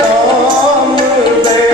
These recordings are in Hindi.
नाम दे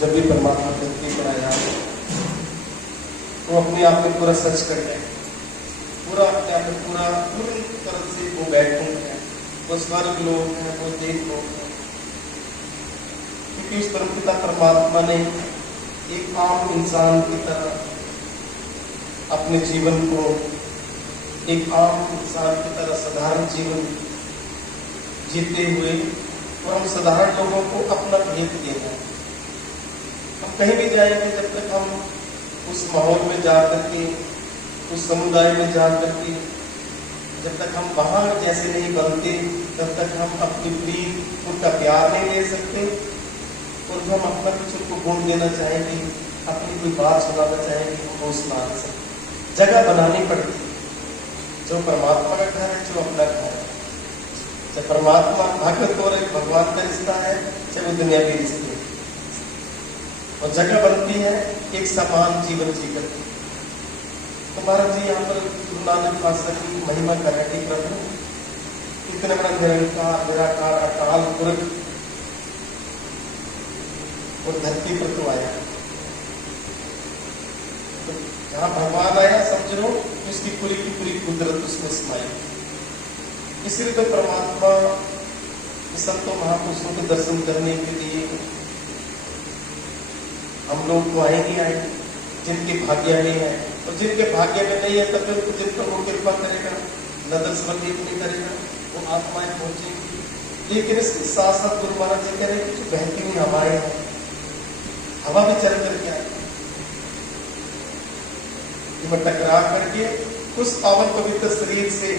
जब भी परमात्मा धरती पर आया वो अपने आप में पूरा सच कर गए, पूरा अपने आप में पूरी तरह से वो बैठे हैं, वो स्वर्ग लोग हैं, वो देव लोग हैं। क्योंकि उस परमपिता परमात्मा ने एक आम इंसान की तरह अपने जीवन को एक आम इंसान की तरह साधारण जीवन जीते हुए और हम साधारण लोगों को अपना भेद देना है। हम कहीं भी जाएंगे जब तक हम उस माहौल में जा करके, उस समुदाय में जा करके जब तक हम वहां जैसे नहीं बनते तब तक हम अपनी प्रीत उनका प्यार नहीं ले सकते। और जो हम अपना कुछ उनको गुण देना चाहेंगे, अपनी कोई बात सुनाना चाहेंगे, वो सुना नहीं सकते। जगह बनानी पड़ती है। जो परमात्मा का घर है, जो अपना घर है, चाहे परमात्मा भक्त और एक भगवान का रिश्ता है, चाहे वो दुनियावी रिश्ते, और जगह बनती है एक समान जीवन जीकर। तो महाराज जी यहाँ पर गुरु नानक पातशाह की महिमा कर रहे हैं। प्रभु इतना बड़ा निरंकार निराकार अकाल पुरख और धरती पर तो आया। तो जहाँ भगवान आया समझ लो उसकी पूरी की पूरी कुदरत उसमें समाई। इसलिए तो परमात्मा संतों महापुरुषों के दर्शन करने के लिए हम लोग तो आएंगे आएंगे, जिनके भाग्य में है, और जिनके भाग्य में नहीं है तब फिर जिन पर वो कृपा करेगा, नजर स्वर्गीय नहीं करेगा, वो आत्माएं पहुंचेंगी। लेकिन इसके साथ साथ गुरु महाराज जी कह रहे हैं कि बहती हुई हवाएं हैं, हवा में चल करके आए, टकरा करके उस पावन पवित्र शरीर से,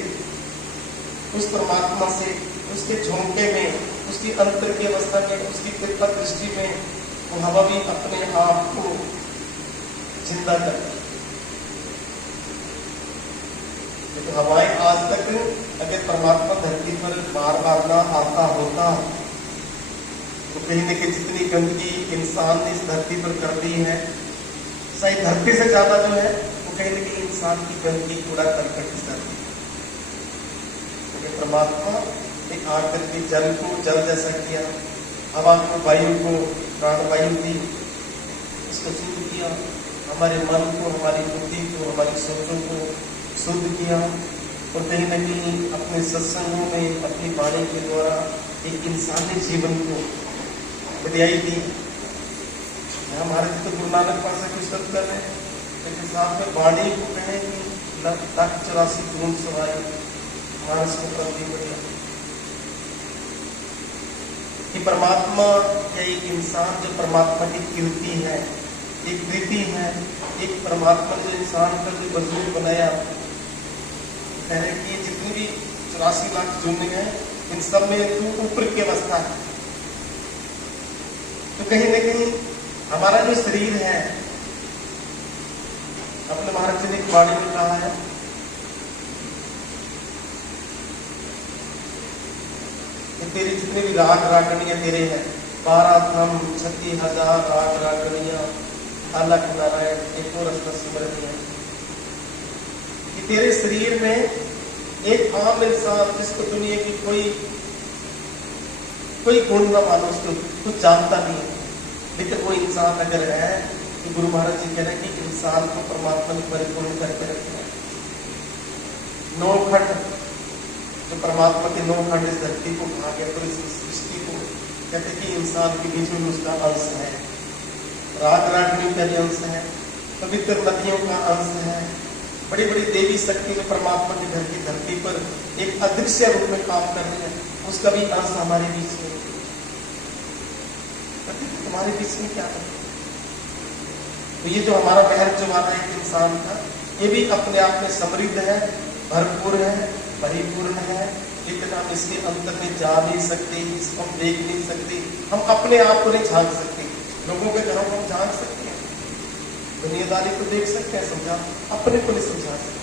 उस परमात्मा से, उसके झोंके में, उसकी अंतर की अवस्था में, उसकी कृपा दृष्टि में वो हवा भी अपने आप को जिंदा करती। तो हवाएं आज तक अगर परमात्मा धरती पर बार बार ना आता होता तो कहीं न कहीं जितनी गंदगी इंसान ने इस धरती पर कर दी है, शायद धरती से ज्यादा जो है वो कहीं न कहीं इंसान की गंदगी कूड़ा करकट की धरती। तो परमात्मा ने आकर के जल को जल जैसा किया, हवा को वायु को प्राणवायु दी, इसको शुद्ध किया, हमारे मन को, हमारी बुद्धि को, हमारी सोचों को शुद्ध किया, और कहीं न कहीं अपने सत्संगों में अपनी वाणी के द्वारा एक इंसानी जीवन को बधाई दी। हमारे तो गुरु नानक पातशाह की स्तुति कर रहे हैं, लेकिन साथ में वाणी को कहें कि 184 गुण सवाई मानस को प्रति बढ़िया कि परमात्मा या एक इंसान जो परमात्मा की कीर्ति है, एक प्रीति है, एक परमात्मा ने जो इंसान का जो वजूद बनाया, कह रहे कि जितनी भी 84 लाख जुम्मे हैं इन सब में तू ऊपर की अवस्था है। तो कहीं न कहीं हमारा जो शरीर है, अपने महाराज जी ने एक वाणी में कहा है कि तेरी जितने भी राग रागणियां तेरे हैं, 12,000 36,000 राग रागणियां, अलग नारायण एक और स्मरण है कि तेरे शरीर में एक आम इंसान जिसको दुनिया की कोई गुण न मानो, उसको कुछ जानता नहीं है, लेकिन वो इंसान अगर है तो गुरु महाराज जी कह रहे हैं कि इंसान को परमात्मा ने परिपूर्ण करके रखा है। 9 खंड जो परमात्मा के 9 खंड इस धरती को कहा गया, तो इस सृष्टि को कहते कि इंसान के बीच में उसका अंश है, राग रागनी का अंश है, पवित्र नदियों का अंश है, बड़ी बड़ी देवी शक्ति जो परमात्मा के घर की धरती पर एक अदृश्य रूप में काम कर रही है, उसका भी अंश हमारे बीच में। तुम्हारे बीच में क्या है? तो ये जो हमारा महल जो माना है इंसान का, ये भी अपने आप में समृद्ध है, भरपूर है, परिपूर्ण है, लेकिन हम इसके अंतर में जा नहीं सकते, इसको हम देख नहीं सकते, हम अपने आप को नहीं झांक सकते। लोगों के घरों को हम झांक सकते हैं, दुनियादारी को देख सकते हैं, समझा, अपने को नहीं समझा सकते।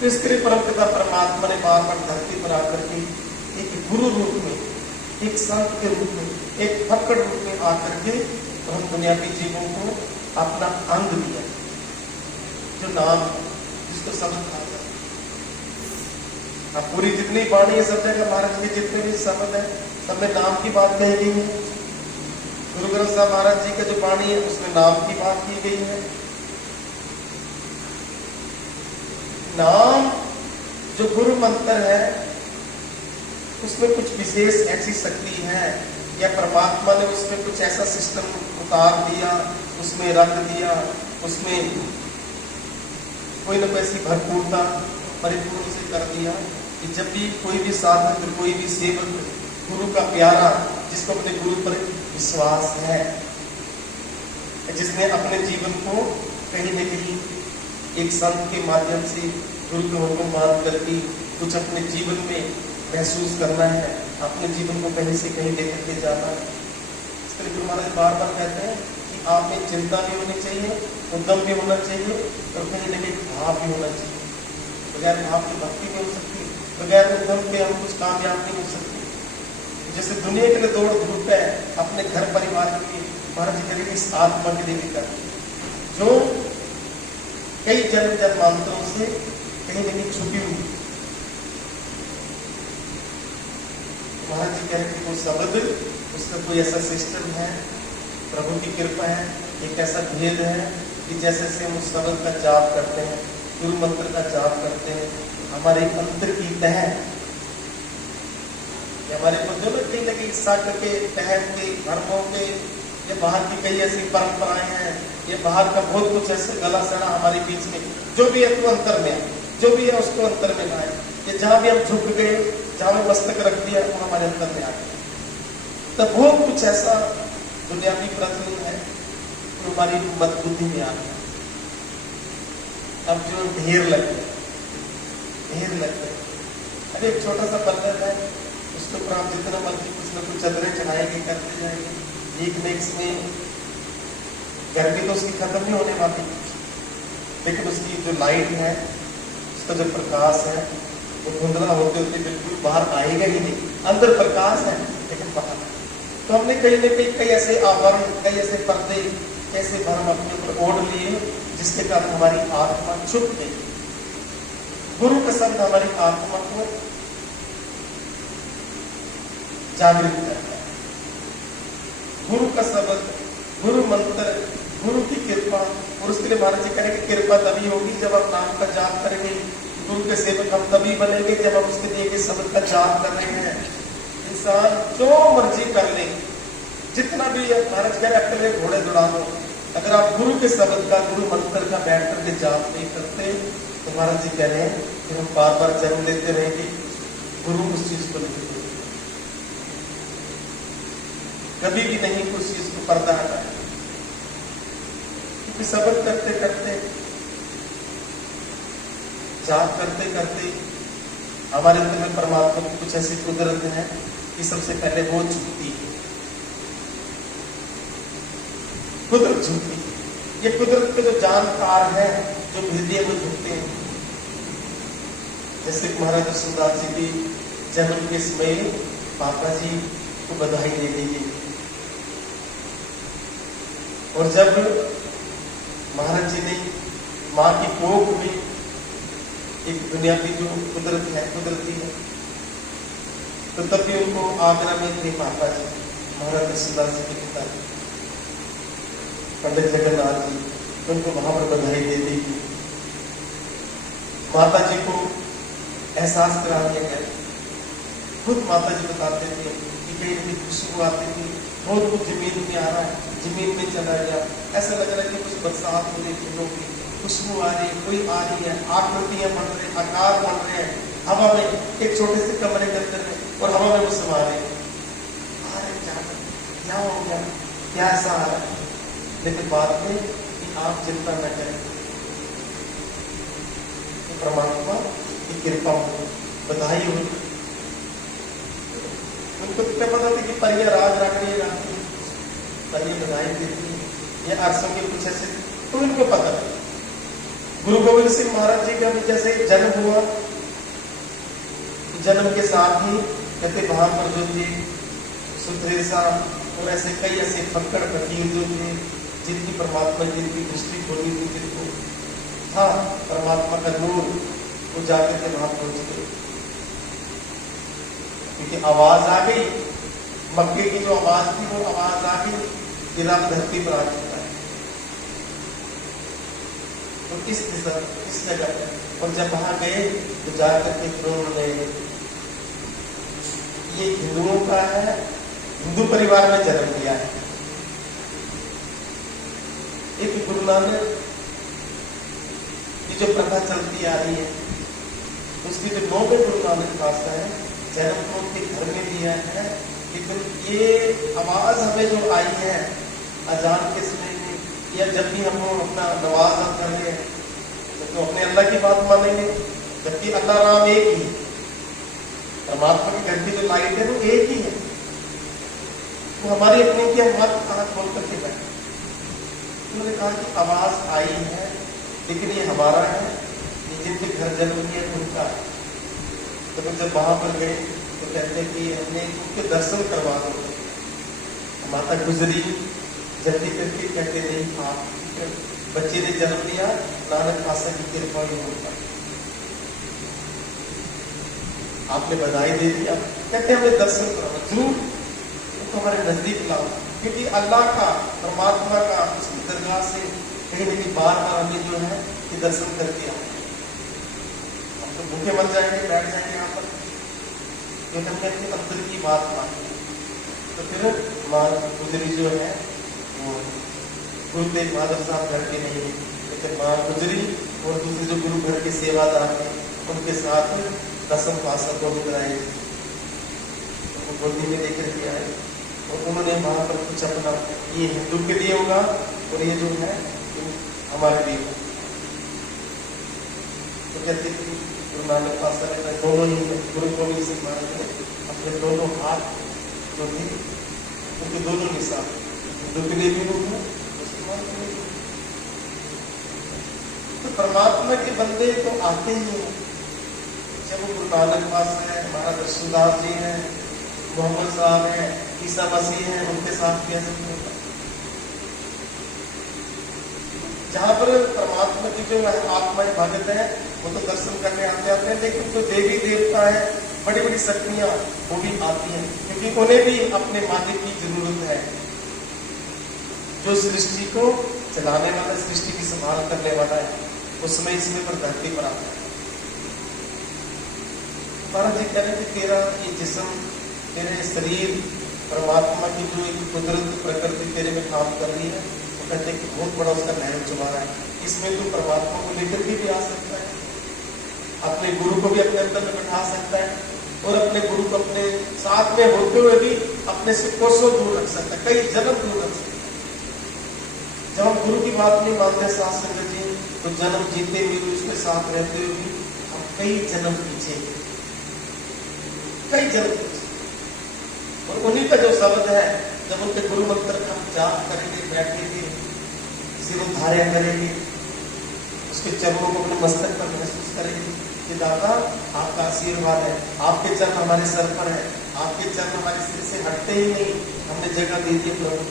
तो इसके लिए परमपिता परमात्मा ने बार बार धरती पर आकर के एक गुरु रूप में, एक संत के रूप में, एक फक्कड़ रूप में आकर के हम दुनियावी जीवों को अपना अंग दिया, जो नाम जिसको समझ आ जाए। अब पूरी जितनी वाणी है सब जगह महाराज के जितने भी शब्द है सब में नाम की बात कही गई है। गुरु ग्रंथ साहब महाराज जी का जो वाणी है उसमें नाम की बात की गई है। नाम जो गुरु मंत्र है उसमें कुछ विशेष ऐसी शक्ति है, या परमात्मा ने उसमें कुछ ऐसा सिस्टम उतार दिया, उसमें रख दिया, उसमें कोई न कैसी भरपूरता परिपूर्ण से कर दिया कि जब भी कोई भी साधक, कोई भी सेवक गुरु का प्यारा, जिसको अपने गुरु पर विश्वास है, जिसने अपने जीवन को कहीं न कहीं एक संत के माध्यम से गुरु के हुक्म मान करके कुछ अपने जीवन में महसूस करना है, अपने जीवन को कहीं से कहीं लेकर के जाना है। इसलिए गुरु महाराज बार बार कहते हैं कि आप में चिंता भी होनी चाहिए, उद्यम भी होना चाहिए, और कहीं न कहीं भाव भी होना चाहिए। बगैर भाव की भक्ति नहीं हो सकती, बगैर उद्यम के हम कुछ कामयाब नहीं हो सकते। जैसे दुनिया के लिए दौड़ धूप है, अपने घर परिवार के लिए महाराज जी करेंगे इस आत्मा के लिए कर, जो कई जन्म जन्मांतरों से कहीं न कहीं छुपी हुई। महाराज जी कह रहे कि वो शब्द, उसका कोई ऐसा सिस्टम है, प्रभु की कृपा है, एक ऐसा भेद है कि जैसे जैसे हम उस शब्द का जाप करते हैं, गुरु मंत्र का जाप करते हैं, हमारे अंतर की तह, हमारे को जो भी कहीं लगी सट के, तहत के, धर्मों के, ये बाहर की कई ऐसी परंपराएं हैं, ये बाहर का बहुत कुछ ऐसे गला सड़ा हमारे बीच में, जो भी है तो अंतर में, जो भी है उसको अंतर में लाए। ये जहां भी हम झुक गए, जहां में मस्तक रख दिया, वो हमारे अंतर में आ गया। तब वो कुछ ऐसा दुनियावी प्रचलन है तो हमारी मत बुद्धि में आ गया। अब जो ढेर लग गया, ढेर लग गया। अरे एक छोटा सा पत्थर है, उसके ऊपर आप जितना मर्जी कुछ न कुछ चदरें चढ़ाएंगे, करते जाएंगे, एक न इसमें गर्मी तो उसकी खत्म नहीं होने वाली, लेकिन उसकी जो लाइट है, उसका जो प्रकाश है, वो धुंधला होते होते बिल्कुल बाहर आएगा ही नहीं। अंदर प्रकाश है लेकिन बाहर। तो हमने कहीं न कहीं कई ऐसे आवरण, कई ऐसे पर्दे, ऐसे भरम अपने ऊपर ओढ़ लिए, जिसके कारण हमारी आत्मा छुप गई। गुरु का शब्द हमारी आत्मा को जागृत करता है। गुरु का शब्द, गुरु मंत्र, गुरु की कृपा, और उसके लिए महाराज जी कहेंगे कृपा तभी होगी जब हम नाम का जाप करेंगे। गुरु के सेवक हम तभी बनेंगे जब हम उसके दिए के शब्द का जाप कर रहे हैं। इंसान जो मर्जी कर ले, जितना भी महाराज कह रहे अपने घोड़े दौड़ा लो, अगर आप गुरु के शब्द का, गुरु मंत्र का बैठ करके जाप नहीं करते, तो महाराज जी कह रहे हैं कि हम बार बार जन्म लेते रहेंगे, गुरु उस चीज को नहीं देते, कभी भी नहीं उस चीज को पर्दा हटाए। क्योंकि शब्द करते करते, जाप करते करते हमारे अंदर में परमात्मा की कुछ ऐसी कुदरत है कि सबसे पहले वो झुकती है, कुदरत झुकती है। ये कुदरत के जो जानकार है, जो भेदिए वो झुकते हैं। जैसे महाराज सुदास जी की जन्म के समय पापा जी को बधाई दे दी, और जब महाराज जी ने माँ की कोख में एक दुनिया की जो कुदरत है, कुदरती है, तो तब भी उनको आगरा में थे पापा जी, महाराज सुदास जी के पिता पंडित जगन्नाथ जी, उनको वहां पर बधाई दे दी। माता जी को एहसास करा दिया गया। खुद माता जी बताते थे कि कहीं भी खुशबू आती थी, बहुत कुछ जमीन में आ रहा है, जमीन में चला गया, ऐसा लग रहा है कि कुछ बरसात हो रही, फूलों की खुशबू आ रही, कोई आ रही है, आकृतियां बन रही, आकार बन रहे हैं हवा में, एक छोटे से कमरे के अंदर में, और हवा में वो समा रहे हैं। क्या हो गया, क्या ऐसा आ रहा है? लेकिन बात में कि आप चिंता न करें, तो परमात्मा की कृपा हो, बधाई हो। उनको तो क्या पता थी कि परिया राज रख रही है, परिया बधाई देती है, ये अरसों के कुछ ऐसे, तो इनको पता था। गुरु गोविंद सिंह महाराज जी का भी जैसे जन्म हुआ, जन्म के साथ ही कहते वहां पर जो थे सुथरेसा और ऐसे कई ऐसे फक्कड़ फकीर जो थे, जिनकी परमात्मा जिनकी दृष्टि खोली थी, जिनको था परमात्मा का नूर, वो जाते थे वहां पहुंच गए। क्योंकि आवाज आ गई, मक्के की जो आवाज थी वो आवाज आ गई कि रब धरती पर आ चुका है। तो इस दिशा, इस जगह पर, और जब वहां गए तो जाकर के फिर उन्होंने, ये हिंदुओं का है, हिंदू परिवार में जन्म लिया है। एक गुरु नानक की जो प्रथा चलती आ रही है, उसकी जो 9वें गुरु नानक पास है, जन्म तो उनके घर में लिया है, लेकिन ये आवाज हमें जो आई है अजान के समय में, या जब भी हम अपना नवाज कर रहे हैं तो अपने अल्लाह की बात मानेंगे, जबकि अल्लाह राम एक ही है, परमात्मा के घर की जो लाइट है वो एक ही है। वो हमारी अपनी की आवाज कहाँ खोल करके बैठे। उन्होंने कहा कि आवाज आई है, लेकिन ये हमारा है, ये जिनके घर जन्म लिया उनका। तो फिर जब वहां पर गए तो कहते कि हमने उनके दर्शन करवा दो। माता गुजरी जल्दी करके कहते नहीं, आप बच्चे ने जन्म लिया, नानक पासा की कृपा ही होता, आपने बधाई दे दी, आप कहते हमें दर्शन करवा जरूर, तो हमारे नजदीक लाओ, क्योंकि अल्लाह का, परमात्मा का, उसकी दरगाह से कहीं न कहीं बार बार हमें जो है कि दर्शन करके आए। हम तो भूखे मर जाएंगे, बैठ जाएंगे यहाँ पर, क्योंकि हमने अपने अंदर की बात मानी। तो फिर माँ गुजरी जो है वो गुरु तेग बहादुर साहब घर के नहीं, लेकिन माँ गुजरी और दूसरे जो गुरु घर के सेवादार हैं उनके साथ दसम पासा को भी कराए, उनको गोदी में लेकर के आए, और उन्होंने वहां पर कुछ अपना, ये हिंदू के लिए होगा और ये जो है हमारे लिए। तो कहते थे गुरु नानक पासा ने दोनों ही गुरु को भी से मानते अपने दोनों हाथ जो थे उनके दोनों निशान, हिंदू के लिए भी रूप है, मुसलमान के लिए। तो परमात्मा के बंदे तो आते ही हैं, जब वो गुरु नानक पास है, महाराज रसूलदास जी हैं, मोहम्मद साहब हैं, ईसा मसीह हैं, उनके साथ कैसे होता। जहां पर परमात्मा की जो आत्माएं भगत है वो तो दर्शन करने आते हैं, लेकिन जो देवी देवता है, बड़ी बड़ी शक्तियां वो भी आती हैं, क्योंकि उन्हें भी अपने मालिक की जरूरत है, जो सृष्टि को चलाने वाला, सृष्टि की संभाल करने वाला है, उसमें इसमें पर धरती पर आता है। महाराज जी कह रहे कि तेरा ये जिस्म, तेरे शरीर, परमात्मा की जो एक कुदरत प्रकृति तेरे में काम कर रही है, वो कहते हैं कि बहुत बड़ा उसका महल छुपा रहा है, इसमें तू परमात्मा को लेकर भी आ सकता है, अपने गुरु को भी अपने अंदर में बैठा सकता है, और अपने गुरु को अपने साथ में होते हुए भी अपने से कोसों दूर रख सकता है, कई जन्म दूर रख सकता है। जब हम गुरु की बात नहीं मानते साथ संगत जी, तो जन्म जीते हुए भी उसके साथ रहते हुए भी हम कई जन्म पीछे, कई जन्म पीछे। और उन्हीं का जो शब्द है, जब उनके गुरु मंत्र का हम जाप करेंगे, बैठेंगे, सिरोधार्य करेंगे, उसके चरणों को अपने मस्तक पर महसूस करेंगे कि दादा आपका आशीर्वाद है, आपके चरण हमारे सर पर है, आपके चरण हमारे सिर से हटते ही नहीं, हमने जगह दे दी प्रभु,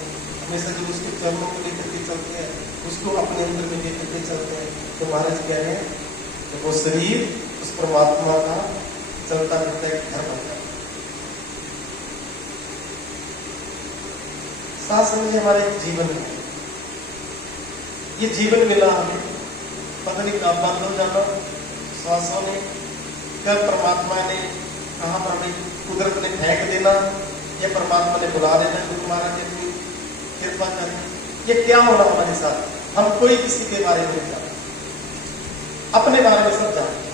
हमेशा जब उसके चरणों को लेकर के चलते हैं, उसको अपने अंदर में लेकर के चलते हैं, तो महाराज कह रहे हैं कि वो शरीर उस परमात्मा का चलता रहता है, घर बनता है। साथ समझे हमारे जीवन में ये जीवन मिला हमें, पता नहीं कब बंद हो जाना, श्वासों ने, कब परमात्मा ने, कहाँ पर हमें कुदरत ने फेंक देना, या परमात्मा ने बुला देना, गुरु महाराज ने अपनी कृपा करनी, ये क्या होना हमारे साथ, हम कोई किसी के बारे में नहीं जानते, अपने बारे में सब जानते,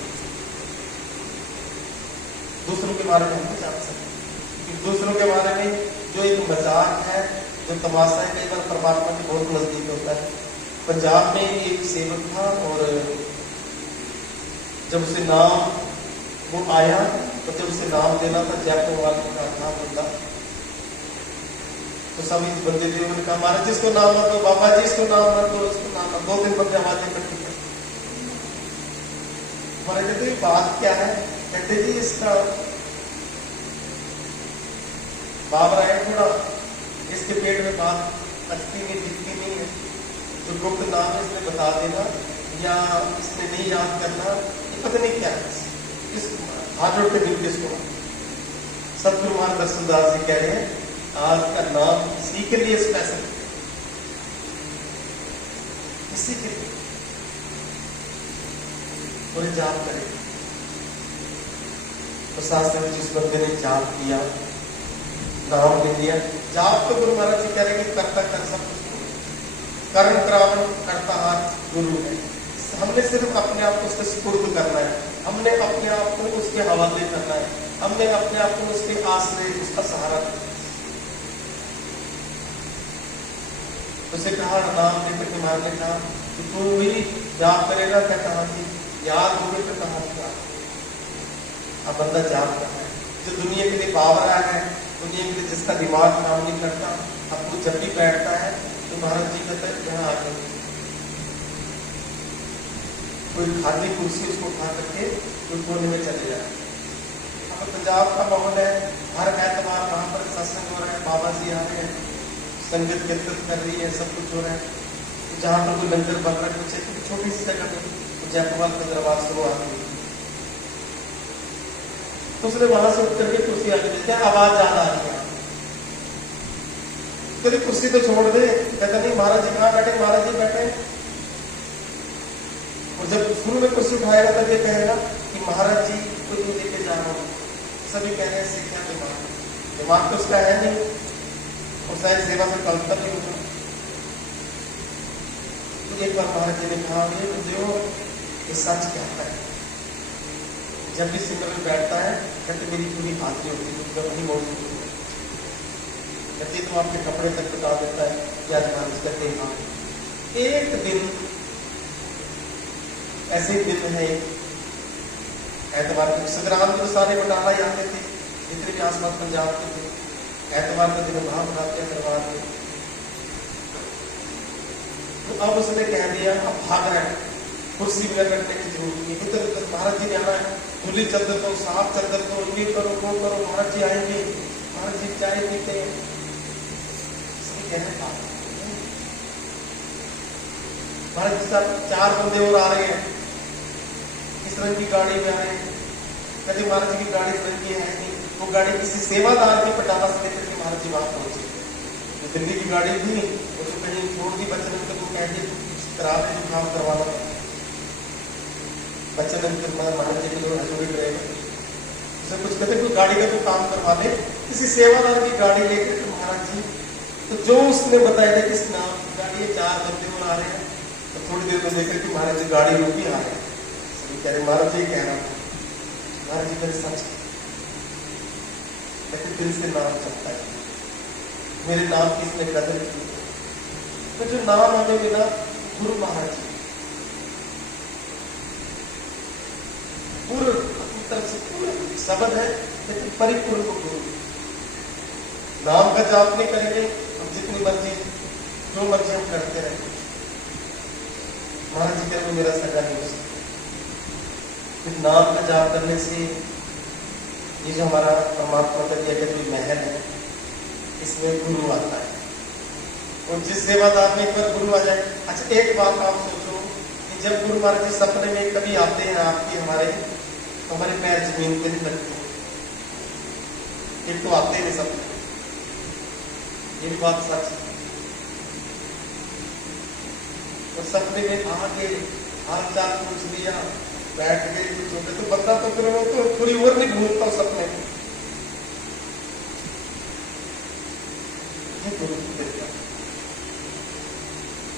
दूसरों के बारे में हम नहीं जान सकते। दूसरों के बारे में जो एक मजाक है, जो तमाशा है, कई बार परमात्मा के बहुत नजदीक होता है। पंजाब में एक सेवक था, और जब उसे नाम वो आया, तो जब उसे नाम देना था, जयपुर वाले का था बंदा, तो सब इस बंदे थे, उन्होंने कहा महाराज जिसको नाम मत दो, बाबा जी इसको नाम मत दो, इसको नाम मत। 2 दिन बंदे आवाजें इकट्ठी कर, हमारे कहते बात क्या है, कहते जी इसका बाबरा है थोड़ा, इसके पेट में बात अटकी नहीं, दिखती नहीं है, जो गुप्त नाम है इसने बता देना, या इसने नहीं याद करना, ये पता नहीं क्या है। इस हाथ जोड़ के दिल किसको, सतगुरु महाराज दर्शनदास जी कह रहे हैं आज का नाम इसी के लिए स्पेशल, किसी के लिए बोले जाप करें। तो शास्त्र जिस बंदे ने जाप किया, नाम ले लिया, जाप तो गुरु महाराज जी कह रहे हैं करता कर सब कुछ कर्म करावन करता हाथ गुरु है। हमने सिर्फ अपने आप को उसके सुपुर्द करना है, हमने अपने आप को उसके हवाले करना है, हमने अपने आप को उसके आश्रय, उसका सहारा देना है। उसे कहा नाम लेकर के महाराज ने कहा कि तू भी जाप करेगा क्या? कहा कि याद हो गई तो कहा क्या? अब बंदा जाप कर रहा है, जो दुनिया के लिए बावरा है, दुनिया के लिए जिसका दिमाग काम नहीं करता, अब वो जब भी बैठता है तो महाराज जी कहते हैं यहाँ आ गए, कोई खाली कुर्सी उसको उठा करके कोई कोने में चले जाए। अब पंजाब का माहौल है, हर एतवार वहां पर सत्संग हो रहा है, बाबा जी आ रहे हैं, संगत कीर्तन कर रही है, सब कुछ हो रहा है। तो जहां पर कोई लंगर बन रहा है, कुछ छोटी सी जगह में जयपाल का दरबार शुरू आ गई, तो उसने वहां से उठ करके कुर्सी आगे देते हैं, आवाज ज्यादा आ रही है, तो कुर्सी तो छोड़ दे। कहता नहीं महाराज जी कहाँ बैठे? महाराज जी बैठे। और जब शुरू में कुर्सी उठाएगा तब ये कहेगा कि महाराज जी को तुम लेके जा रहा हूँ। सभी कह रहे हैं सीखना दिमाग, दिमाग तो उसका है नहीं, और शायद सेवा से कल्पना नहीं होगा। तो एक बार महाराज जी ने कहा ये सच कहता है, जब भी सिमरन में बैठता है कहते मेरी पूरी हाजिरी होती है, जब वही मौजूद कहते तो आपके कपड़े तक बता देता है कि आज महाराज कहते हैं। हाँ, एक दिन ऐसे दिन है, एतवार के संग्राम तो सारे बटाला ही आते थे, जितने भी आसपास पंजाब के थे, एतवार का दिन वहां बनाते हैं दरबार में। तो अब उसने कह दिया अब भाग रहा है, कुर्सी में बैठने की जरूरत नहीं, इधर उधर महाराज जी ने आना है, धुली चद्दर दो, साफ चद्दर दो, ये करो वो करो, महाराज जी आएंगे, महाराज जी चाय पीते हैं। महाराज जी साहब 4 बंदे और आ रहे हैं, इस रंग की गाड़ी में आ रहे हैं। कहते महाराज जी की गाड़ी इस रंग की है नहीं, वो गाड़ी किसी सेवादार के पटाला से लेकर के महाराज जी वहां पहुंचे। जो दिल्ली की गाड़ी थी वो तो कहीं छोड़ दी बच्चन अंकल को, कहते करा दे जो काम करवाना है। बच्चन अंकल महाराज जी के लोग हजूरी ड्राइवर, उसे कुछ कहते कोई गाड़ी का तो काम करवा दे, किसी सेवादार की गाड़ी लेकर के महाराज जी, तो जो उसने बताया था किस नाम की गाड़ी है, 4 बंदे और आ रहे हैं। तो थोड़ी देर में लेकर के महाराज जी गाड़ी रोकी आ रहे हैं, सभी कह रहे महाराज जी कह रहा था, महाराज जी मेरे सच कहते दिल से नाम चलता है, मेरे नाम की इसने कदर की। तो जो नाम हमें मिला गुरु महाराज जी, पूर्ण अपनी तरफ से पूर्ण शब्द है लेकिन परिपूर्ण को गुरु। नाम का जाप नहीं करेंगे हम, जितनी मर्जी जो मर्जी हम करते रहेंगे, महाराज जी कह रहे मेरा सगा नहीं हो सकता। नाम का जाप करने से ये जो हमारा परमात्मा का दिया गया महल है, इसमें गुरु आता है। और जिस सेवादार में एक बार गुरु आ जाए, अच्छा एक बात आप सोचो कि जब गुरु महाराज जी सपने में कभी आते हैं आपके हमारे, तो हमारे पैर जमीन पे नहीं लगते, एक तो आते हैं सपने, ये भी बात सच है। और सपने में आके हाल चाल पूछ लिया, बैठ गए कुछ हो गए, तो बंदा तो फिर वो तो पूरी उम्र नहीं भूलता सपने में। ये गुरु की कृपा।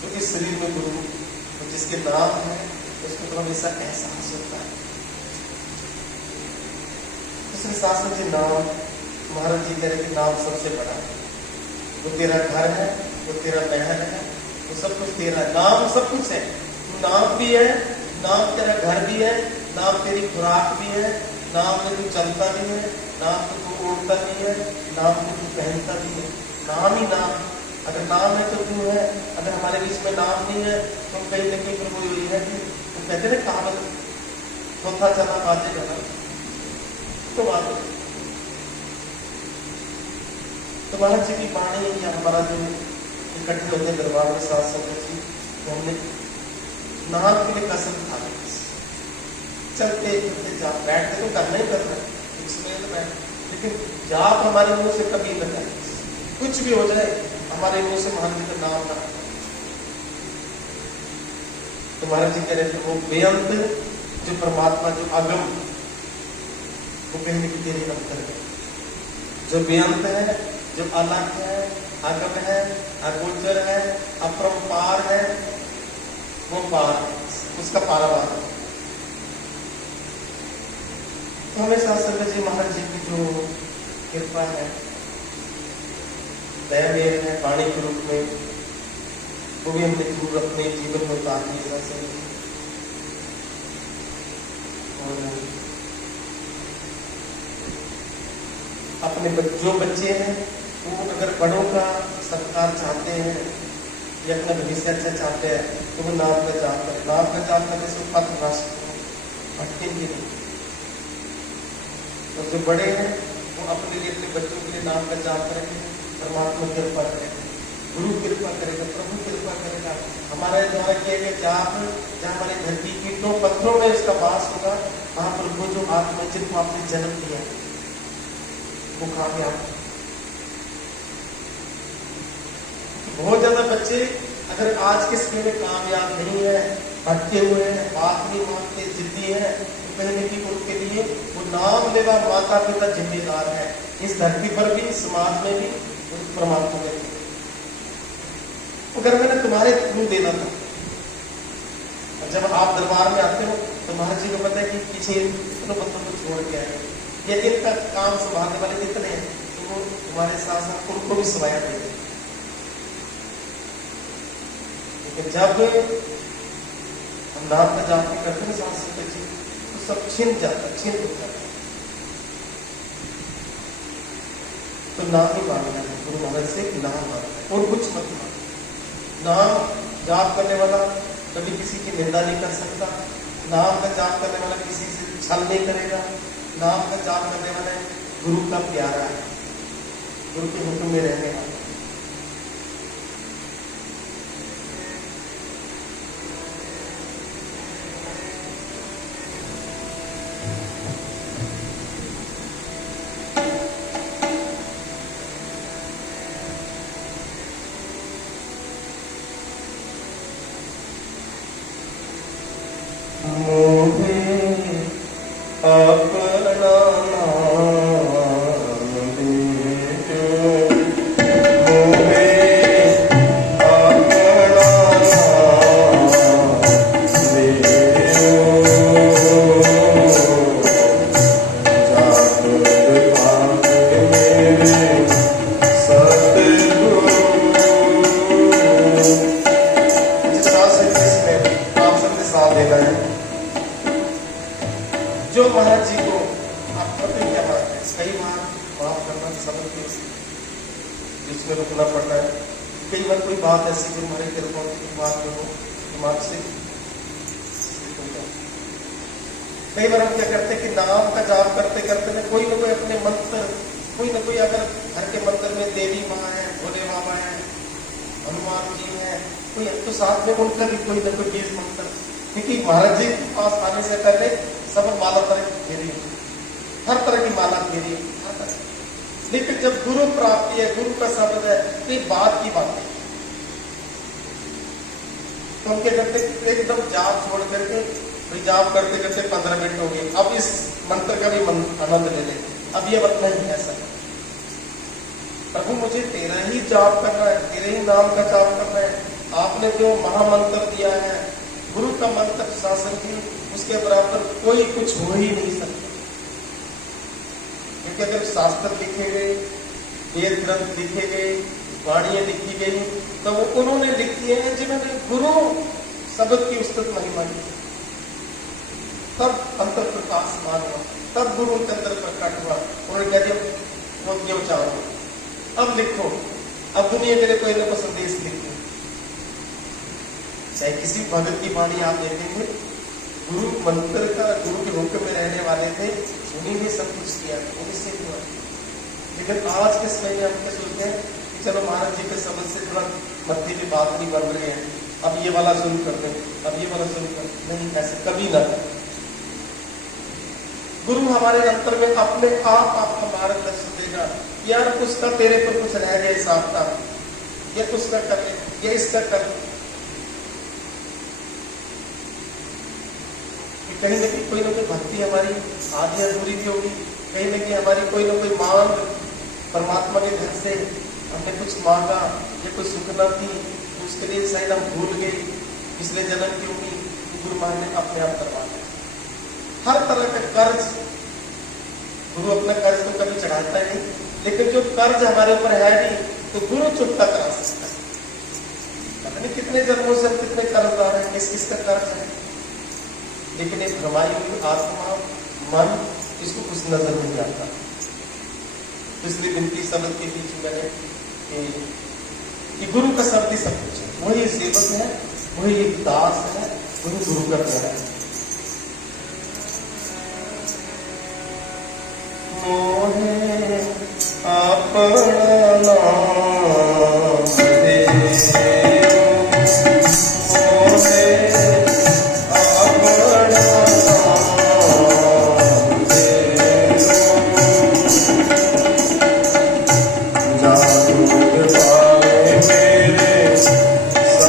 तो इस शरीर में गुरु तो जिसके नाम है उसको तो हमेशा एहसास होता है। दूसरे शास्त्र के नाम, महाराज जी कह रहे कि नाम सबसे बड़ा है, वो तेरा घर है, वो तेरा महल है, वो सब कुछ तेरा है। नाम सब कुछ है, नाम भी है, नाम तेरा घर भी है, नाम तेरी खुराक भी है, नाम में तू चलता भी है, नाम में तू ओढ़ता भी है, नाम में तू पहनता भी है। नाम ही नाम, अगर नाम है तो तू है, अगर हमारे बीच में नाम नहीं है तो कहीं ना कहीं प्रभु यही है कि तो कहते ना कहावत चौथा चना बाजे गला, तो बात तो महाराज जी की वाणी या हमारा जो इकट्ठे होते हैं दरबार में साथ संगत जी, तो हमने नाम के लिए कसम खा ली, चलते चलते जाप, बैठते तो करना ही करना है, इसमें तो बैठ, लेकिन जाप हमारे मुंह से कभी न करें, कुछ भी हो जाए हमारे मुंह से महाराज जी का नाम ना। तो महाराज जी कह रहे थे वो बेअंत जो परमात्मा, जो अगम, वो कहने की तेरे अंतर है। जो बेअंत है, जो अलग है, अगम है, अगोचर है, अपरंपार है, वो पार, उसका पारावार है। तो हमेशा शंकर जी महाराज जी की जो कृपा है, दया मेल है वाणी के रूप में, वो भी हमने जरूर अपने जीवन में उतार ली है। और अपने जो बच्चे हैं वो अगर बड़ों का सत्कार चाहते हैं या अपना भविष्य अच्छा चाहते हैं तो वो नाम का जाप करें। नाम का जाप करने से पथ राष्ट्र भटकेंगे नहीं। और जो बड़े हैं वो अपने लिए, अपने बच्चों के लिए नाम का जाप करेंगे, परमात्मा कृपा करेगा, गुरु कृपा करेगा, प्रभु कृपा करेगा। हमारे द्वारा किए गए जाप जहाँ हमारे धरती की 2 पत्थरों में इसका वास होगा, वहां पर वो जो आत्मा जिनको आपने जन्म दिया वो कामयाब। बहुत ज्यादा बच्चे अगर आज के समय में कामयाब नहीं है, भटके हुए हैं, बात नहीं मानते, जिद्दी है, तो कहने की उनके लिए वो नाम लेवा माता पिता जिम्मेदार है, इस धरती पर भी, समाज में भी, परमात्मा में भी। अगर मैंने तुम्हारे थ्रू देना था, जब आप दरबार में आते हो तो महाराज जी को पता है कि पीछे बंदों को छोड़ के आए, या जिनका काम संभालने वाले जितने हैं तो वो तुम्हारे साथ साथ उनको भी सवाया दे। लेकिन जब हम नाम का जाप करते हैं सांस से तो सब छिन जाता, छिन हो जाता। तो नाम ही मांगना है, गुरु महाराज से नाम मांगना और कुछ मत मांगना। नाम जाप करने वाला कभी किसी की निंदा नहीं कर सकता। नाम का जाप करने वाला किसी से छल नहीं करेगा। नाम का जाप करने वाला गुरु का प्यारा है, गुरु के हुक्म में रहने वाला। कई बार हम क्या करते हैं कि नाम का जाप करते करते में कोई ना कोई अपने मंत्र, कोई ना कोई अगर घर के मंदिर में देवी माँ है, भोले बाबा है, हनुमान जी है, कोई तो साथ में उनका भी कोई ना कोई बीज मंत्र, क्योंकि महाराज जी के पास आने से पहले सब माला तरह घेरी, हर तरह की माला घेरी, हर तरह। लेकिन जब गुरु प्राप्ति है, गुरु का शब्द है, तो ये बात की बात है। तो हम क्या करते एकदम जाप छोड़ करके जाप करते करते 15 मिनट हो गए, अब इस मंत्र का भी आनंद ले लें। अब ये मतलब नहीं ऐसा, प्रभु मुझे तेरा ही जाप करना है, तेरे ही नाम का जाप करना है। आपने जो महामंत्र दिया है, गुरु का मंत्र शासन की, उसके बराबर कोई कुछ हो ही नहीं सकता। क्योंकि अगर शास्त्र लिखे गए, वेद ग्रंथ लिखे गए, वाणियां लिखी गई, तो वो उन्होंने लिखी है जिन्होंने गुरु शब्द की उस्तत महिमा की, तब अंतर प्रकाश मान हुआ, तब गुरु के अंदर प्रकट हुआ। उन्होंने कह दिया वो क्यों चाहो, अब लिखो, अब दुनिया के लिए कोई ना कोई संदेश लिखो। चाहे किसी भगत की वाणी आप देखेंगे, गुरु मंत्र का, गुरु के हुक्म में रहने वाले थे, उन्हीं ने सब कुछ किया, उन्हीं से हुआ। लेकिन आज के समय में हम क्या सोचते हैं कि चलो महाराज जी के समझ से थोड़ा मत्थे की बात नहीं बन रही है, अब ये वाला शुरू कर दें, अब ये वाला शुरू कर दें। नहीं, ऐसे कभी ना। गुरु हमारे अंतर में अपने आप आपका मार्गदर्शन देगा। यार उसका तेरे पर कुछ रह गया हिसाब था, ये उसका कर ले, ये इसका कर ले। कहीं ना कहीं कोई ना कोई भक्ति हमारी आधी अधूरी भी होगी, कहीं ना कहीं हमारी कोई ना कोई मांग परमात्मा के घर से हमने कुछ मांगा या कोई सुख न थी, उसके लिए शायद हम भूल गए, पिछले जन्म की उम्मीद गुरु महाराज ने अपने आप करवा दिया। हर तरह का कर्ज, गुरु अपना कर्ज तो कभी चढ़ाता नहीं, लेकिन जो कर्ज हमारे ऊपर है नहीं तो गुरु चुकता करा सकता है। पता नहीं कितने जन्मों से हम कितने कर्जदार हैं, किस किस का कर्ज है, लेकिन एक भरमाई हुई आत्मा मन इसको कुछ नजर नहीं आता। इसलिए विनती शब्द के बीच में है कि गुरु का शब्द ही सब कुछ है, वही सेवक है, वही एक दास है, वही गुरु का प्यारा है। मोहे अपना नाम दे, मोहे अपना नाम दे, जागरूक पावे मेरे सतगुरु,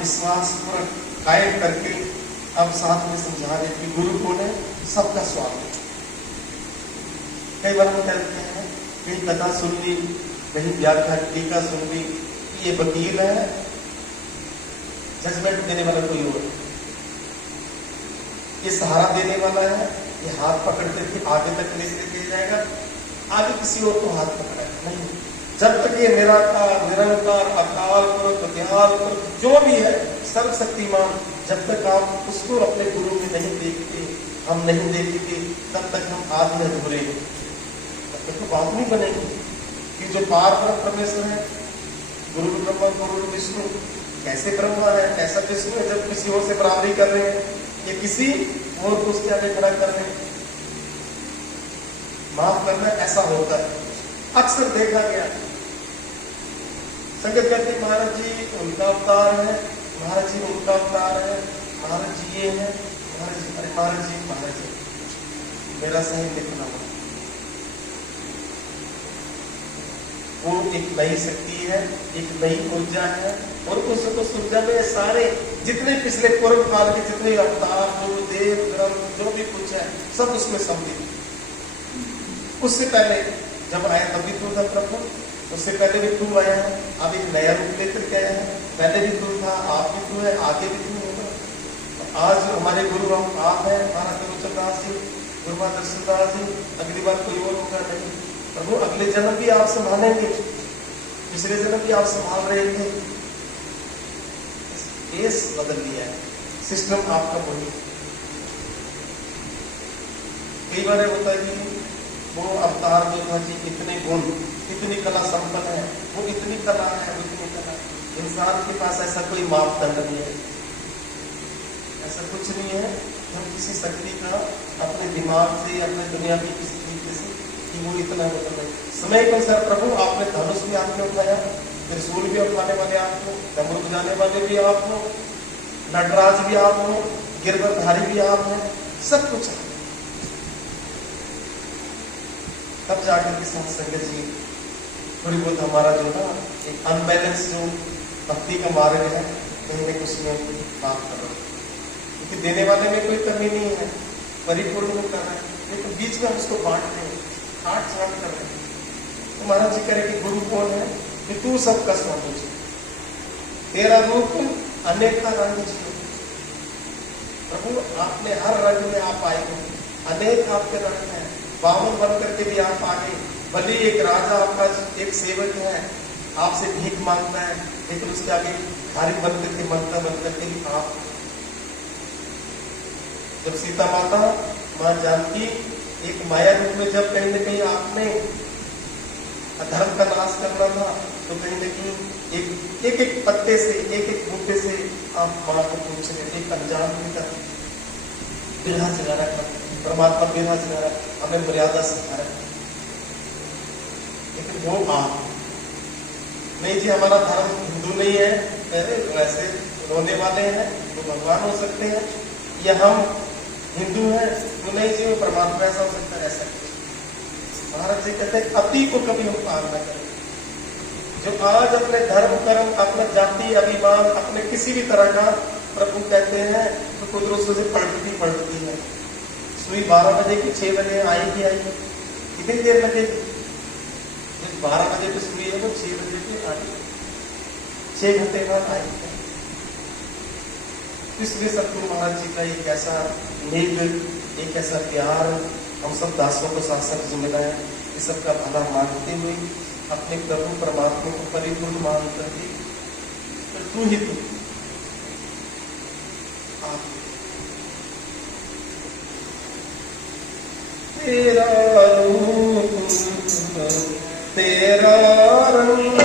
विश्वास पूरा कायम करके अब साथ में समझा रहे कि गुरु को ने सबका स्वामी। कई बार हम कहते हैं, कहीं कथा सुन ली, कहीं व्याख्या टीका सुन ली, ये वकील है, जजमेंट देने वाला कोई और, ये सहारा देने वाला है, ये हाथ पकड़ करके आगे तक लेके जाएगा, आगे किसी और को हाथ पकड़ा नहीं। जब तक ये निराकार निरंकार अकाल पुरख दयाल पुरख जो भी है सर्वशक्तिमान, जब तक आप उसको अपने गुरु में नहीं देखते, हम नहीं देखेंगे, तब तक हम आदि अधूरे, तब तक तो बात नहीं बनेगी कि जो पार ब्रह्म परमेश्वर है, गुरु ब्रह्मा गुरु विष्णु, कैसे ब्रह्मा है कैसा विष्णु है, जब किसी और से बराबरी कर रहे हैं या किसी और को उसके आगे खड़ा कर रहे हैं, माफ करना ऐसा होता है, अक्सर देखा गया। संगत कहते महाराज जी उनका अवतार है, महाराज जी उनका अवतार है, महाराज जी ये है, महाराज जी, अरे महाराज जी मेरा सही लिखना हो। वो एक नई शक्ति है, एक नई ऊर्जा है। और उस ऊर्जा में सारे जितने पिछले पूर्व काल के जितने अवतार, जो देव ग्रंथ जो भी कुछ है सब उसमें सम्मिलित। उससे पहले जब आया तब भी तू था प्रभु, उससे पहले भी तू आया है, अब एक नया रूप लेकर के आया है। पहले भी तू था, आप भी तू है, आगे भी तू होगा। आज हमारे गुरु हम आप है, हमारा त्रिलोचन दास जी, गुरुमा दर्शन दास जी, अगली बार कोई और होगा नहीं। प्रभु अगले जन्म भी आप संभालेंगे, पिछले जन्म भी आप संभाल रहे थे। केस बदल लिया है, सिस्टम आपका वही। कई बार होता है कि वो अवतार जो था जी, इतने गुण, इतनी कला संपन्न है, वो इतनी कला है, वो इतनी कला। इंसान के पास ऐसा कोई मापदंड नहीं है, ऐसा कुछ नहीं है। हम किसी शक्ति का अपने दिमाग से, अपने दुनिया की किसी तरीके से कि वो इतना होता है। समय के अनुसार प्रभु आपने धनुष भी आपने उठाया, त्रिशूल भी उठाने वाले आप हो, डमरू बजाने वाले भी आप हो, नटराज भी आप हो, गिरधरधारी भी आप हैं, सब कुछ है। तब जाकर के साथ संगत जी थोड़ी बहुत हमारा जो ना एक अनबैलेंस जो भक्ति का मार्ग है, कहीं ना उसमें बात कर रहा हूँ। क्योंकि देने वाले में कोई कमी नहीं है, परिपूर्ण में कर रहे हैं, लेकिन बीच में हम उसको बांट रहे हैं, काट छाट कर रहे हैं। तो महाराज जी कह रहे कि गुरु कौन है कि तू सबका स्वामी जी, तेरा रूप अनेक रंग जी। प्रभु आपने हर रंग में आप आए हो, अनेक आपके रंग हैं, बावन बन करके भी आप आ गए। भले एक राजा आपका एक सेवक है, आपसे भीख मांगता है, लेकिन उसके आगे भारी बन करके बनकर के भी आप। जब सीता माता मां जानकी एक माया रूप में जब कहीं न कहीं आपने अधर्म का नाश करना था, तो कहीं न कहीं एक एक पत्ते से, एक एक बूटे से आप मां को पूछ रहे, एक अनजान पिता बिरहा जगा रहा, परमात्मा बिरहा जगा रहा, हमें मर्यादा सिखाया। लेकिन वो आप नहीं जी, हमारा धर्म हिंदू नहीं है, वैसे रोने वाले हैं वो भगवान हो सकते हैं, या हम हिंदू हैं तो नहीं जी वो परमात्मा ऐसा हो सकता है, ऐसा। महाराज जी कहते हैं अति को कभी हम पार न करें। जो आज अपने धर्म कर्म, अपना जाति अभिमान, अपने किसी भी तरह का प्रभु कहते हैं तो कुदरत से पलटती है। सुई 12 बजे की 6 बजे आएगी, कितनी देर लगेगी? 12 बजे की सुई है वो 6 बजे की आएगी, 6 घंटे बाद आएगी। इसलिए सतगुरु महाराज जी का एक ऐसा नेक, एक ऐसा प्यार हम सब दासों को शासक जिम्मेदार है, इस सबका भला मानते हुए अपने प्रभु परमात्मा को परिपूर्ण मान करके तू ही तू तेरा रूप तेरा रंग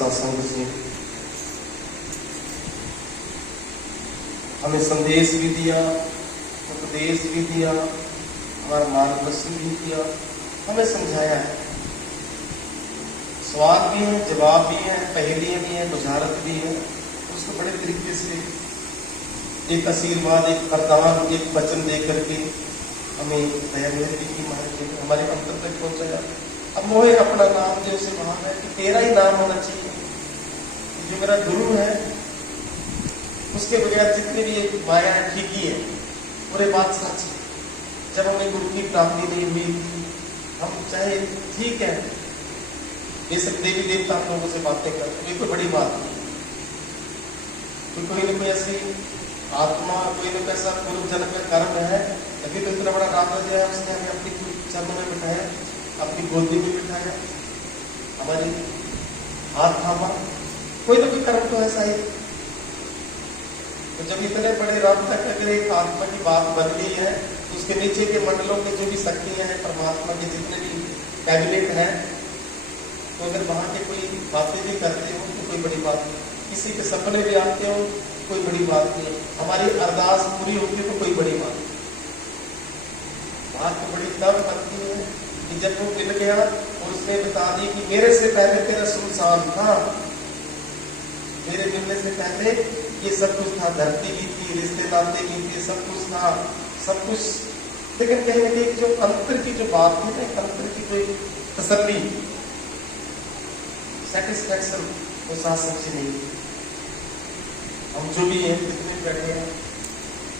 सत्संग से हमें संदेश भी दिया, उपदेश भी दिया, हमारा मार्गदर्शन भी किया, हमें समझाया है। सवाल भी है, जवाब भी है, पहेलियां भी है, बुझारत भी है। उसको बड़े तरीके से एक आशीर्वाद, एक वरदान, एक वचन दे करके हमें दया की महाराज जी हमारे अंतर तक पहुंचाया। अब मोहे अपना नाम जो उसे वहां है कि तेरा ही नाम होना चाहिए। जो मेरा गुरु है उसके बगैर जितनी भी एक माया है ठीक ही है, पूरे बात सच है। जब हमें गुरु की प्राप्ति नहीं हुई थी, हम चाहे ठीक है ये सब देवी देवता हम लोगों से बातें करते, ये कोई बड़ी बात नहीं। तो कोई ना कोई ऐसी आत्मा, कोई ना कोई ऐसा पूर्व जन्म का कर्म है, अभी तो इतना बड़ा राम जो है उसने हमें अपनी चरणों में बिठाया, अपनी गोदी में बिठाया, हमारे हाथ थामा, कोई ना कोई कर्म तो ऐसा ही। तो जब इतने बड़े राम तक अगर एक आत्मा की बात बन गई है, तो उसके नीचे के मंडलों की जो भी शक्तियां हैं, परमात्मा के जितने भी कैबिनेट हैं, तो अगर वहां के कोई बातें भी करते हो तो कोई बड़ी बात नहीं, किसी के सपने भी आते हो कोई बड़ी बात नहीं, हमारी अरदास पूरी होती तो कोई बड़ी बात नहीं। बात तो बड़ी तब बनती है कि जब वो मिल गया और उसने बता दी कि मेरे से पहले तेरा सुनसान था, मेरे मिलने से पहले ये सब कुछ था, धरती की थी, रिश्ते नाते की थी, सब कुछ था, सब कुछ। लेकिन कहीं ना कहीं जो अंतर की जो बात थी ना, अंतर की कोई तसल्ली, सेटिस्फैक्शन, वो साथ सच्ची नहीं। हम जो भी हैं, जितने बैठे हैं,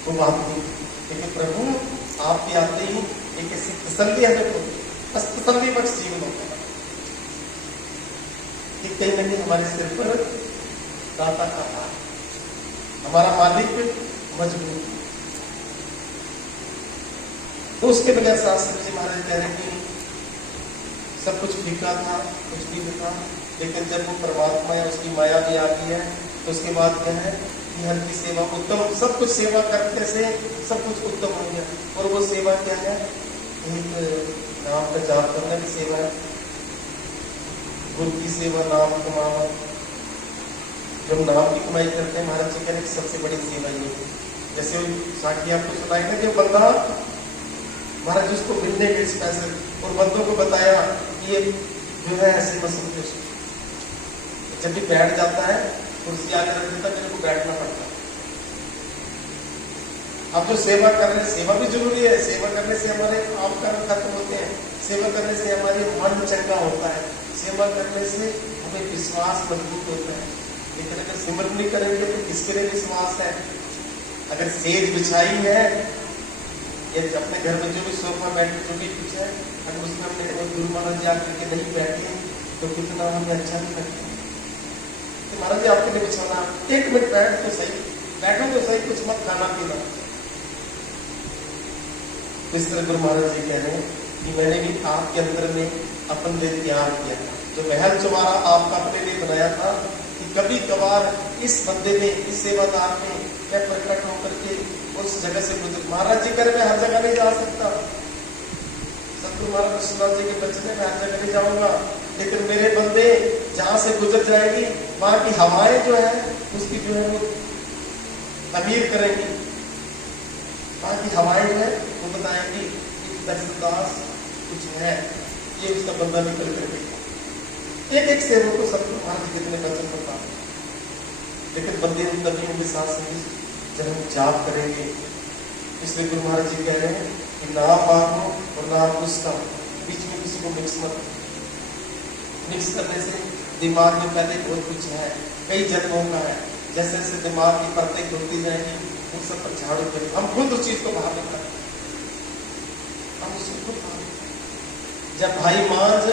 वो बात नहीं। लेकिन प्रभु आपके आते ही एक ऐसी तसल्ली हमें होती, बस तसल्ली बख्श जीवन होता है कि कहीं ना कहीं हमारे सिर पर दाता का हाथ, हमारा मालिक मजबूत। तो उसके बगैर शास्त्री जी महाराज कह रहे हैं कि सब कुछ फीका था, कुछ नहीं था, लेकिन जब वो परमात्मा या उसकी माया भी आती है तो उसके बाद क्या है कि हर की सेवा उत्तम, सब कुछ सेवा करते से सब कुछ उत्तम हो गया। और वो सेवा क्या है? एक नाम का जाप करना की सेवा है, गुरु की सेवा, नाम कमाना। जब नाम की कमाई करते हैं, महाराज जी कह रहे सबसे बड़ी सेवा ये है। जैसे साखी आपको सुनाई ना, जो बंदा महाराज उसको मिलने गए स्पेशल और बंदों को बताया कि ये जो है ऐसे मसले उसको जब भी बैठ जाता है कुर्सी आकर रख देता, मेरे को बैठना पड़ता है। अब जो सेवा कर रहे हैं, सेवा भी जरूरी है, सेवा करने से हमारे आप कर्म खत्म होते हैं, सेवा करने से हमारे मन चंगा होता है, सेवा करने से हमें विश्वास मजबूत होता है। लेकिन अगर सिमरन नहीं करेंगे तो किसके लिए विश्वास है? अगर सेज बिछाई है या अपने घर में जो भी सोफा बैठे जो भी कुछ है, अगर उसमें अपने गुरु महाराज जी आकर के नहीं बैठे तो कितना हमें अच्छा नहीं लगता। तो महाराज जी आपके लिए बिछाना, एक मिनट बैठ तो सही, बैठो तो सही, कुछ मत खाना पीना। इस तरह गुरु महाराज जी कह रहे हैं कि मैंने भी आपके अंदर में अपन लिए तैयार किया, जो महल तुम्हारा आपका अपने लिए बनाया था, कि कभी कभार इस बंदे में, इस सेवादार में मैं प्रकट होकर के उस जगह से गुजर। महाराज जी कह रहे मैं हर जगह नहीं जा सकता, सतगुरु महाराज कृष्णदास जी के बचने में हर जगह नहीं जाऊंगा, लेकिन मेरे बंदे जहां से गुजर जाएगी वहां की हवाएं जो है उसकी जो है वो अमीर करेंगी, वहां की हवाएं जो है वो बताएंगी कि दर्शनदास कुछ है, ये उसका बंदा निकल करके। एक एक सेवक को सतगुरु महाराज कितने वचन बता, लेकिन बंदे तभी उनके साथ जब हम जाप करेंगे। इसलिए गुरु महाराज जी कह रहे हैं कि नाम मांगो और नाम उसका, बीच में किसी को मिक्स मत। मिक्स करने से दिमाग में पहले बहुत कुछ है, कई जन्मों का है, जैसे जैसे दिमाग की परतें खुलती जाएंगी उन सब पर झाड़ू करें। हम खुद उस चीज को बाहर निकालें, हम उसको खुद बाहर। जब भाई मांझ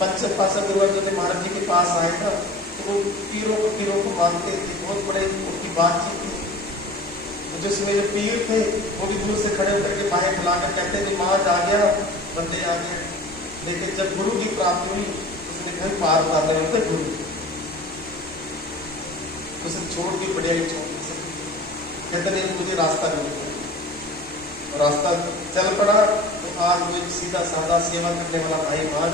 पंचम पासा गुरु अर्जुन देव महाराज जी के पास आए था, तो वो पीरों को मानते थे, बहुत बड़े उनकी बातचीत थी। जिसमें जो पीर थे वो भी दूर से खड़े होकर के बाहें फैलाकर कहते थे मांझ आ गया, बंदे आ गए। लेकिन जब गुरु की प्राप्ति हुई उसने घर पार उतारने होते गुरु, उसे छोड़ के बढ़िया ही छोड़ कहते नहीं मुझे रास्ता नहीं, रास्ता चल पड़ा। तो आज वो सीधा साधा सेवा करने वाला भाई मांझ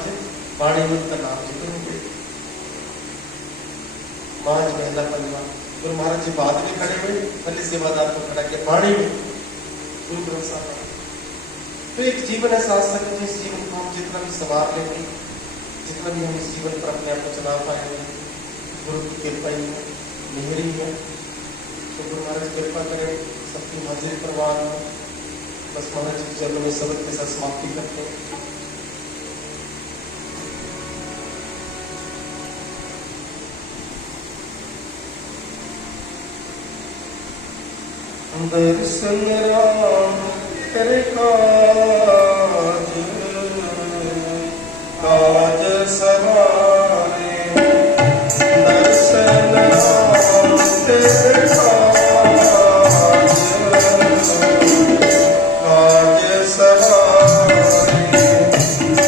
पाणिमत का नाम जिक्र हो गया। माज पहला पन्ना। गुरु महाराज जी बाद में खड़े हुए, पहले सेवादार को खड़ा किया पानी में, गुरु ग्रंथ साहब। तो एक जीवन है शास्त्र में, जिस जीवन को हम जितना भी संवार लेंगे, जितना भी हम इस जीवन पर अपने आप को चला पाएंगे, गुरु की कृपा ही है, मेहर ही है। तो गुरु महाराज कृपा करें, सबकी हाजिरी परवान हो। बस महाराज जी के चरणों में शब्द के साथ समाप्ति करते हैं। दर्शन राम तेरे काज, काज सवारे। दर्शन राम तेरे काज, काज सवारे।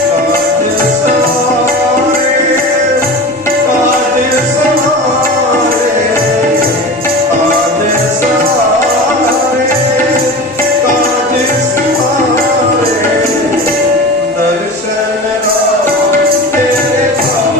काज सवारे, काज सवारे, काज सवारे, काज सवारे। दर्शन राम तेरे काज।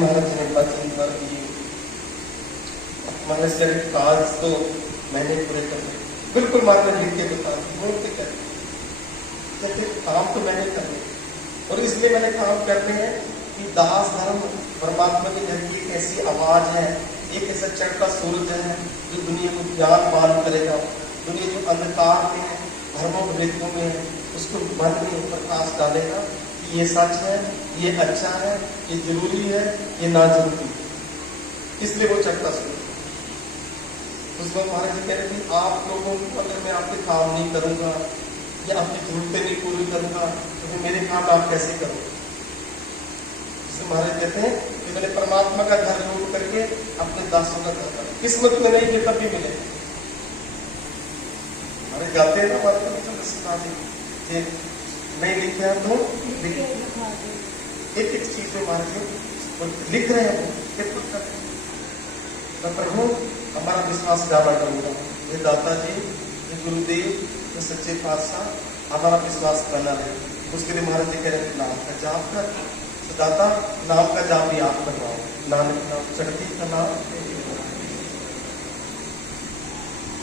महाराज जी ने वचन दिया कि हमारे शरीर कार्य तो मैंने पूरे कर दिए। बिल्कुल महाराज ने लिख के बता बोलते कहते काम तो मैंने करने, और इसलिए मैंने काम करने हैं कि दास धर्म परमात्मा के घर की एक ऐसी आवाज है, एक ऐसा चढ़ता सूरज है जो दुनिया को ज्ञानवान करेगा। दुनिया जो अंधकार में है, धर्मों भेदों में है, उसको मन में प्रकाश डालेगा कि ये सच है, ये अच्छा है, ये जरूरी है, ये ना जरूरी है। इसलिए वो चढ़ता सूरज। उस वक्त महाराज जी कह रहे थे आप लोगों को अगर मैं आपके काम नहीं करूंगा या आपकी जरूरतें नहीं पूरी करूंगा तो फिर मेरे काम आप कैसे करोगे। इसलिए महाराज कहते हैं कि मैंने परमात्मा का घर लूट करके अपने दासों का घर करा। किस्मत में नहीं कि कभी मिले। हमारे जाते हैं ना हमारे ये नहीं लिखे हैं तो एक एक चीज में महाराज लिख रहे हैं वो प्रभु हमारा विश्वास डाला करूंगा। ये दाता जी, ये गुरुदेव, ये सच्चे पातशाह हमारा विश्वास बना रहे। उसके लिए महाराज जी कह रहे नाम का जाप कर, तो दाता नाम का जाप भी आप करवाओ। नानक नाम चढ़ती का नाम